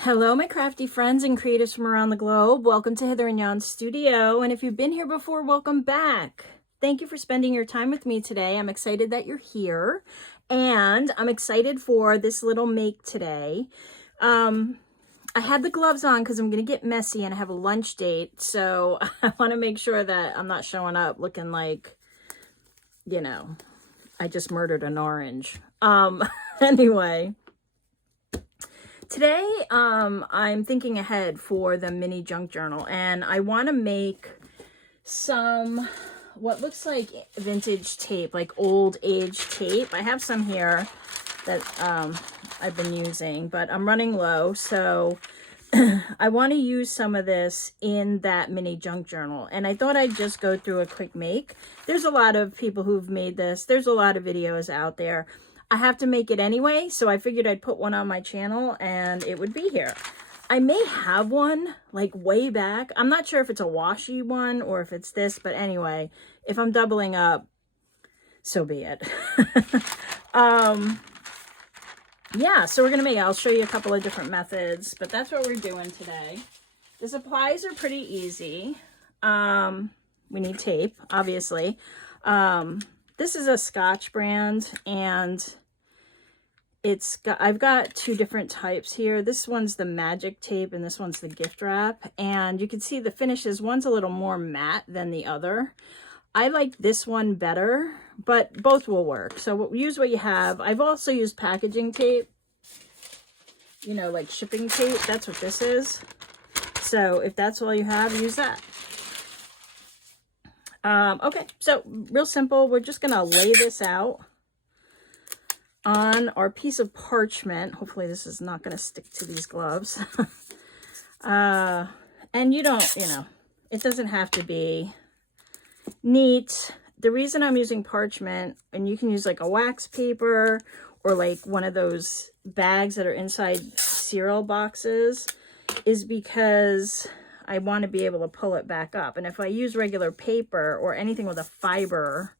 Hello, my crafty friends and creatives from around the globe. Welcome to Hither and Jan's studio. And if you've been here before, welcome back. Thank you for spending your time with me today. I'm excited that you're here. And I'm excited for this little make today. I had the gloves on because I'm going to get messy and I have a lunch date. So I want to make sure that I'm not showing up looking like, you know, I just murdered an orange. Anyway. Today, I'm thinking ahead for the mini junk journal, and I want to make some what looks like vintage tape, like old age tape. I have some here that I've been using, but I'm running low, so I want to use some of this in that mini junk journal, and I thought I'd just go through a quick make. There's a lot of people who've made this. There's a lot of videos out there. I have to make it anyway, so I figured I'd put one on my channel and it would be here. I may have one like way back. I'm not sure if it's a washi one or if it's this, but anyway, if I'm doubling up, so be it. Yeah, so we're gonna make it. I'll show you a couple of different methods, but that's what we're doing today. The supplies are pretty easy. We need tape, obviously. This is a Scotch brand, and I've got two different types here. This one's the magic tape and this one's the gift wrap, and you can see the finishes. One's a little more matte than the other. I like this one better, but both will work. So use what you have. I've also used packaging tape, you know, like shipping tape. That's what this is. So if that's all you have, use that. Okay, so real simple. We're just gonna lay this out on our piece of parchment. Hopefully this is not gonna stick to these gloves. And you don't, it doesn't have to be neat. The reason I'm using parchment, and you can use like a wax paper or like one of those bags that are inside cereal boxes, is because I want to be able to pull it back up. And if I use regular paper or anything with a fiber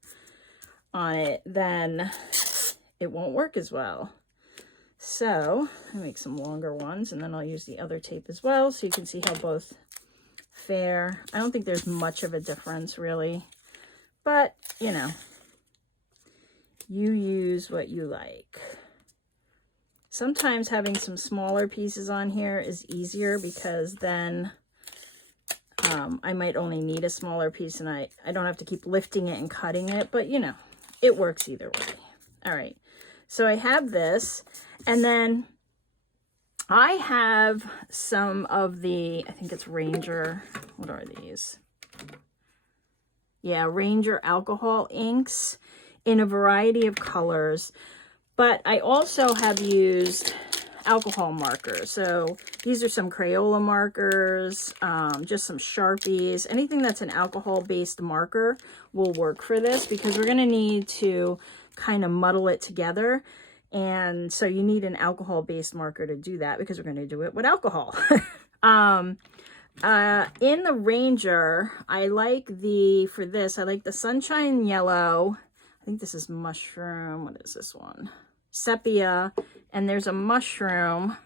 on it, then it won't work as well. So I make some longer ones, and then I'll use the other tape as well, so you can see how both fare. I don't think there's much of a difference really, but you use what you like. Sometimes having some smaller pieces on here is easier, because then I might only need a smaller piece and I don't have to keep lifting it and cutting it, but it works either way. All right, so I have this, and then I have some of the, I think it's Ranger, what are these? Yeah, Ranger alcohol inks in a variety of colors, but I also have used alcohol markers. So these are some Crayola markers, just some Sharpies. Anything that's an alcohol-based marker will work for this, because we're going to need to kind of muddle it together. And so you need an alcohol-based marker to do that, because we're going to do it with alcohol. In the Ranger, I like for this, I like the Sunshine Yellow. I think this is Mushroom. What is this one? Sepia. And there's a Mushroom.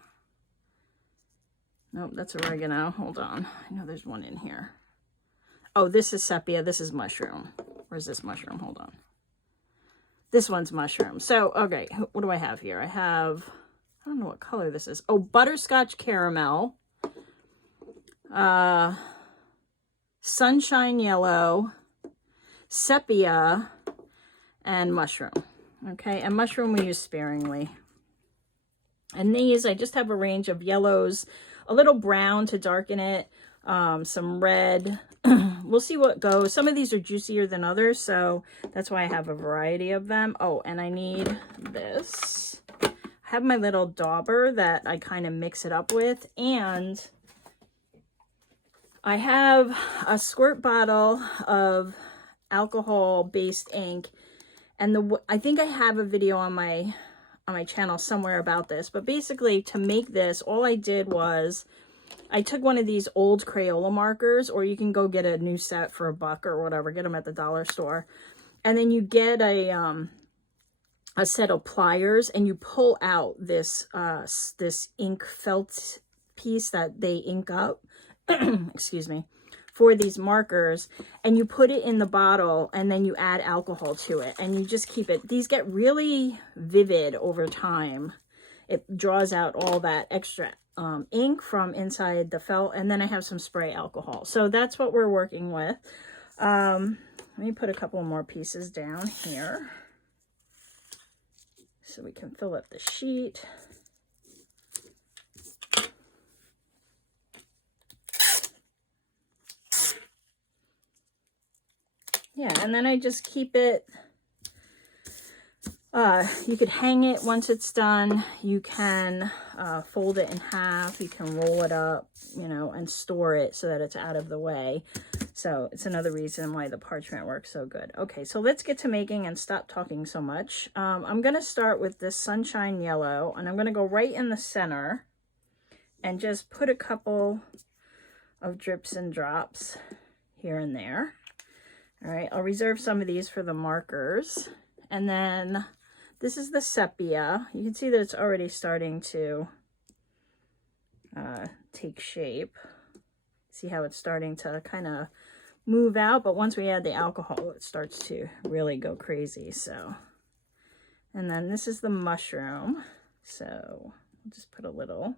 Nope, that's oregano. Hold on. I know there's one in here. Oh, this is Sepia. This is Mushroom. Where's this Mushroom? Hold on. This one's Mushroom. So, okay, what do I have here? I don't know what color this is. Oh, Butterscotch Caramel. Sunshine Yellow. Sepia. And Mushroom. Okay, and Mushroom we use sparingly. And these, I just have a range of yellows, a little brown to darken it, some red. We'll see what goes. Some of these are juicier than others, so that's why I have a variety of them. Oh, and I need this. I have my little dauber that I kind of mix it up with, and I have a squirt bottle of alcohol-based ink, and I think I have a video on my channel somewhere about this, but basically to make this, all I did was I took one of these old Crayola markers, or you can go get a new set for $1 or whatever, get them at the dollar store, and then you get a set of pliers and you pull out this this ink felt piece that they ink up, excuse me, for these markers, and you put it in the bottle and then you add alcohol to it and you just keep it. These get really vivid over time. It draws out all that extra ink from inside the felt, and then I have some spray alcohol. So that's what we're working with. Let me put a couple more pieces down here so we can fill up the sheet. Yeah, and then I just keep it, you could hang it once it's done. You can fold it in half. You can roll it up, you know, and store it so that it's out of the way. So it's another reason why the parchment works so good. Okay, so let's get to making and stop talking so much. I'm going to start with this sunshine yellow, and I'm going to go right in the center and just put a couple of drips and drops here and there. All right, I'll reserve some of these for the markers. And then this is the sepia. You can see that it's already starting to take shape. See how it's starting to kind of move out, but once we add the alcohol, it starts to really go crazy. So, and then this is the mushroom. So I'll just put a little.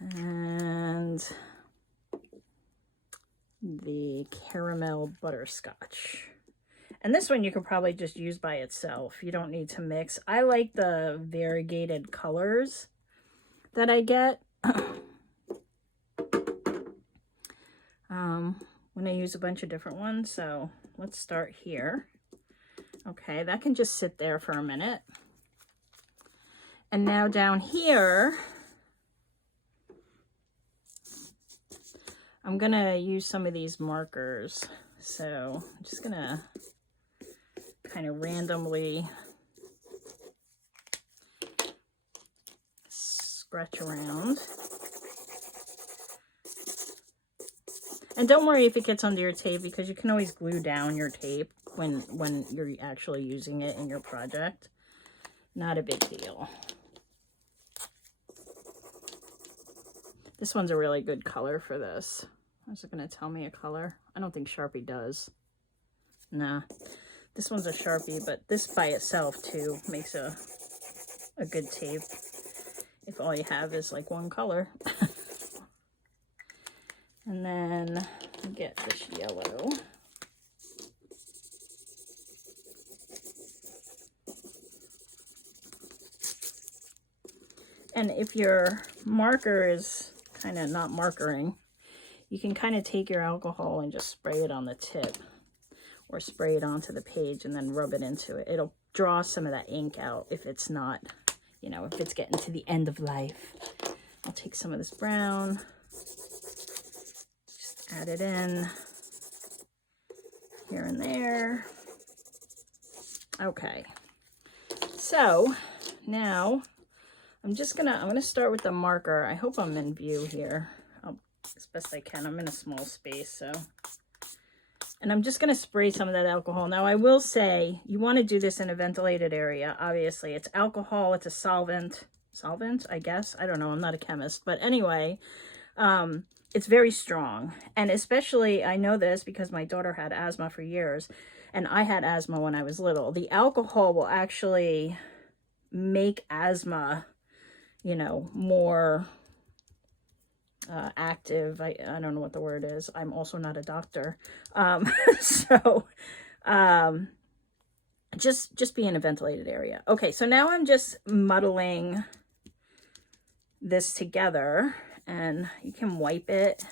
And the caramel butterscotch. And this one you could probably just use by itself. You don't need to mix. I like the variegated colors that I get when I use a bunch of different ones. So let's start here. Okay, that can just sit there for a minute. And now down here, I'm gonna use some of these markers. So I'm just gonna kind of randomly scratch around. And don't worry if it gets under your tape, because you can always glue down your tape when you're actually using it in your project. Not a big deal. This one's a really good color for this. Is it going to tell me a color? I don't think Sharpie does. Nah. This one's a Sharpie, but this by itself too makes a good tape if all you have is like one color. And then get this yellow. And if your marker is kind of not markering, you can kind of take your alcohol and just spray it on the tip, or spray it onto the page and then rub it into it. It'll draw some of that ink out if it's not, you know, if it's getting to the end of life. I'll take some of this brown, just add it in here and there. Okay, so now I'm gonna start with the marker. I hope I'm in view here. As best I can. I'm in a small space, so. And I'm just gonna spray some of that alcohol. Now I will say, you wanna do this in a ventilated area, obviously. It's alcohol, it's a solvent, I guess. I don't know, I'm not a chemist. But anyway, it's very strong. And especially, I know this because my daughter had asthma for years, and I had asthma when I was little. The alcohol will actually make asthma, you know, more active. I don't know what the word is. I'm also not a doctor. So just be in a ventilated area. Okay, so now I'm just muddling this together, and you can wipe it.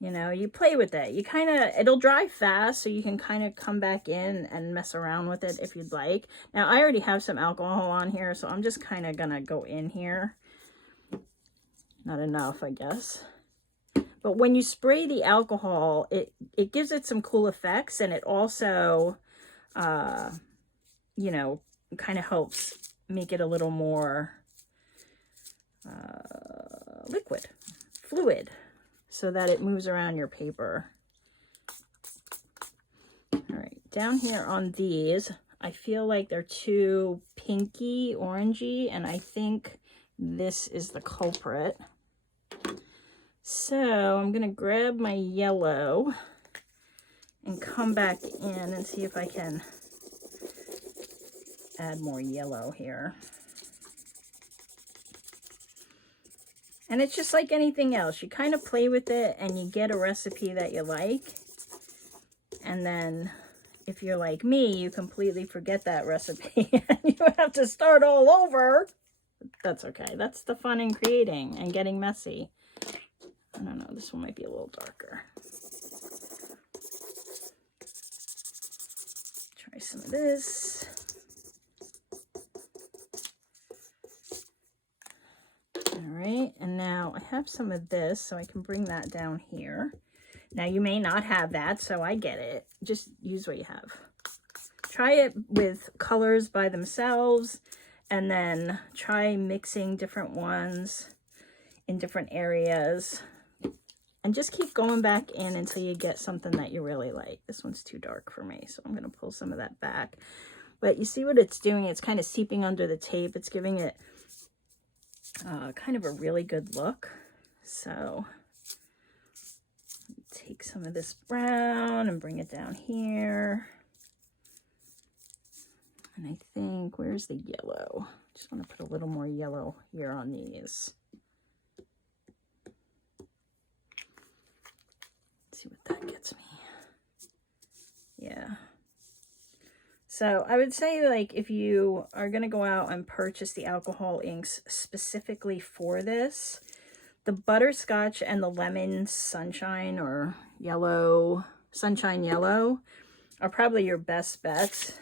You know, you play with it. You kind of, it'll dry fast, so you can kind of come back in and mess around with it if you'd like. Now, I already have some alcohol on here, so I'm just kind of gonna go in here. Not enough, I guess. But when you spray the alcohol, it gives it some cool effects, and it also, you know, kind of helps make it a little more fluid, so that it moves around your paper. All right, down here on these, I feel like they're too pinky, orangey, and I think this is the culprit. So I'm going to grab my yellow and come back in and see if I can add more yellow here. And it's just like anything else. You kind of play with it and you get a recipe that you like. And then if you're like me, you completely forget that recipe and you have to start all over. That's okay. That's the fun in creating and getting messy. I don't know. This one might be a little darker. Try some of this. Alright, and now I have some of this, so I can bring that down here. Now, you may not have that, so I get it. Just use what you have. Try it with colors by themselves, and then try mixing different ones in different areas. And just keep going back in until you get something that you really like. This one's too dark for me, so I'm going to pull some of that back. But you see what it's doing? It's kind of seeping under the tape. It's giving it kind of a really good look. So take some of this brown and bring it down here. And I think, where's the yellow? Just want to put a little more yellow here on these. Let's see what that gets me. Yeah. So I would say, like, if you are going to go out and purchase the alcohol inks specifically for this, the butterscotch and the lemon sunshine or yellow, sunshine yellow are probably your best bets.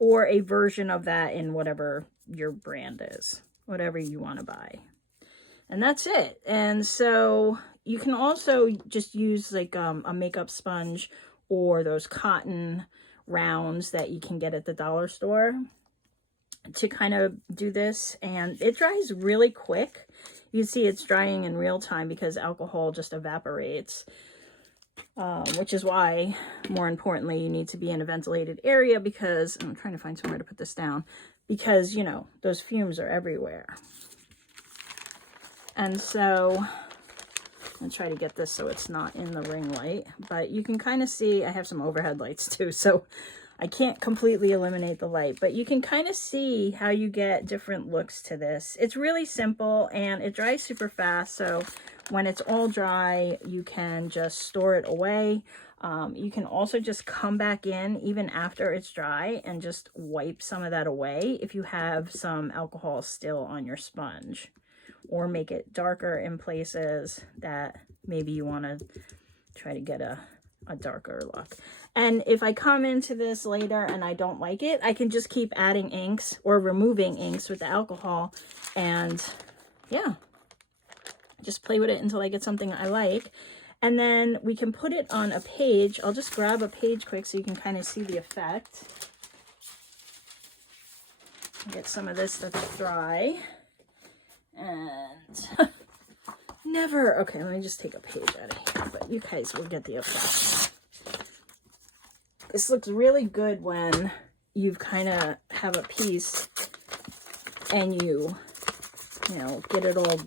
Or a version of that in whatever your brand is, whatever you want to buy. And that's it. And so you can also just use like a makeup sponge or those cotton rounds that you can get at the dollar store to kind of do this. And it dries really quick. You see it's drying in real time because alcohol just evaporates. Which is why, more importantly, you need to be in a ventilated area because, I'm trying to find somewhere to put this down, because, you know, those fumes are everywhere. And so I'll try to get this so it's not in the ring light, but you can kind of see, I have some overhead lights too, so I can't completely eliminate the light, but you can kind of see how you get different looks to this. It's really simple and it dries super fast, so when it's all dry, you can just store it away. You can also just come back in even after it's dry and just wipe some of that away if you have some alcohol still on your sponge, or make it darker in places that maybe you want to try to get a darker look. And if I come into this later and I don't like it, I can just keep adding inks or removing inks with the alcohol, and yeah, just play with it until I get something I like. And then we can put it on a page. I'll just grab a page quick so you can kind of see the effect. Get some of this that's dry. And never, okay, let me just take a page out of here, but you guys will get the effect. This looks really good when you've kind of have a piece and you know, get it all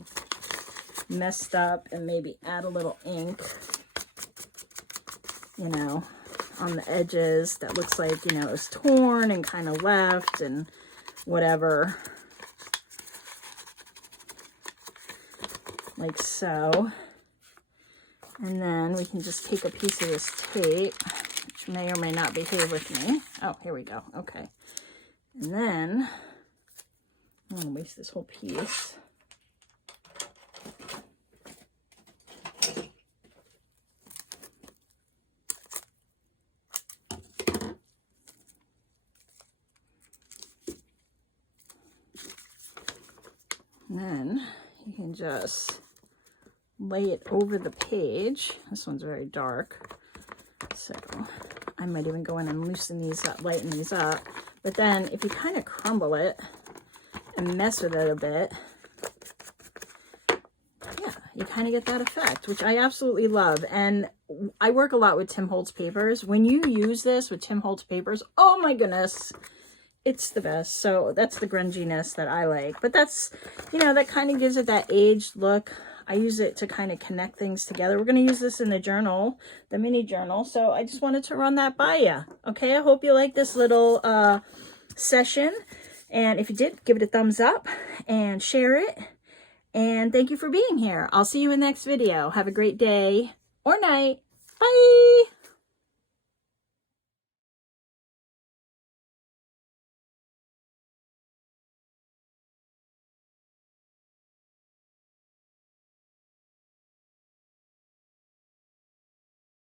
messed up and maybe add a little ink, you know, on the edges that looks like, you know, it's torn and kind of left and whatever. Like so. And then we can just take a piece of this tape, which may or may not be here with me. Oh, here we go. Okay. And then I'm going to waste this whole piece. And then you can just lay it over the page. This one's very dark, so I might even go in and loosen these up, lighten these up. But then if you kind of crumble it and mess with it a bit, yeah, you kind of get that effect, which I absolutely love. And I work a lot with Tim Holtz papers. When you use this with Tim Holtz papers, oh my goodness, it's the best. So that's the grunginess that I like. But that's, you know, that kind of gives it that aged look. I use it to kind of connect things together. We're going to use this in the journal, the mini journal. So I just wanted to run that by you. Okay, I hope you like this little session. And if you did, give it a thumbs up and share it. And thank you for being here. I'll see you in the next video. Have a great day or night. Bye.